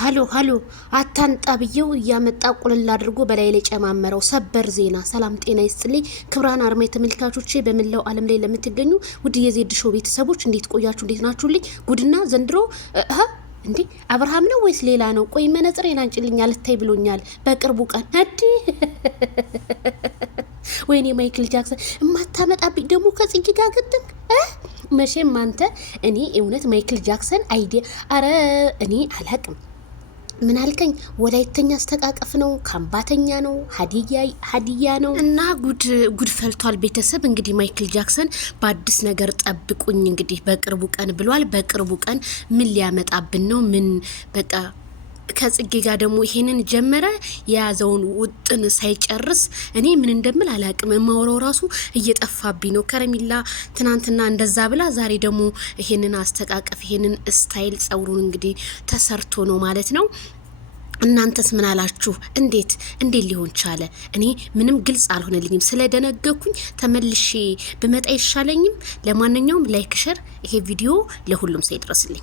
ሃሎ አታንጣብየው እያመጣ ቁልል አድርጎ በላይ ላይ ጨማመረው ሰበር ዜና። ሰላም ጤና ይስጥልኝ ክብራን አርማ ተመልካቾቼ በመላው ዓለም ላይ ለምትገኙ ውድ የዜድ ሾው ቤተሰቦች እንዴት ቆያችሁ? እንዴት ናችሁልኝ? ጉድና ዘንድሮ እንዴ አብርሃም ነው ወይስ ሌላ ነው? ቆይ መነጽሬን አንጭልኛል ልታይ ብሎኛል በቅርቡ ቀን አዲ ወይኔ ማይክል ጃክሰን እማታመጣብኝ ደግሞ ከጽጌ ጋር ግጥም መቼም አንተ እኔ እውነት ማይክል ጃክሰን አይዲያ አረ እኔ አላቅም። ምን አልከኝ? ወላይተኛ አስተቃቀፍ ነው፣ ካምባተኛ ነው፣ ሀዲያ ነው እና ጉድ ፈልቷል። ቤተሰብ እንግዲህ ማይክል ጃክሰን በአዲስ ነገር ጠብቁኝ እንግዲህ በቅርቡ ቀን ብሏል። በቅርቡ ቀን ምን ሊያመጣብን ነው? ምን በቃ ከጽጌ ጋር ደግሞ ይሄንን ጀመረ። የያዘውን ውጥን ሳይጨርስ እኔ ምን እንደምል አላቅም። ማውራው ራሱ እየጠፋብኝ ነው። ከረሚላ ትናንትና እንደዛ ብላ ዛሬ ደግሞ ይሄንን አስተቃቀፍ ይሄንን ስታይል ጸጉሩን እንግዲህ ተሰርቶ ነው ማለት ነው። እናንተስ ምን አላችሁ? እንዴት ሊሆን ቻለ? እኔ ምንም ግልጽ አልሆነልኝም። ስለደነገኩኝ ተመልሼ ብመጣ ይሻለኝም። ለማንኛውም ላይክ ሸር ይሄ ቪዲዮ ለሁሉም ሰው ይድረስልኝ።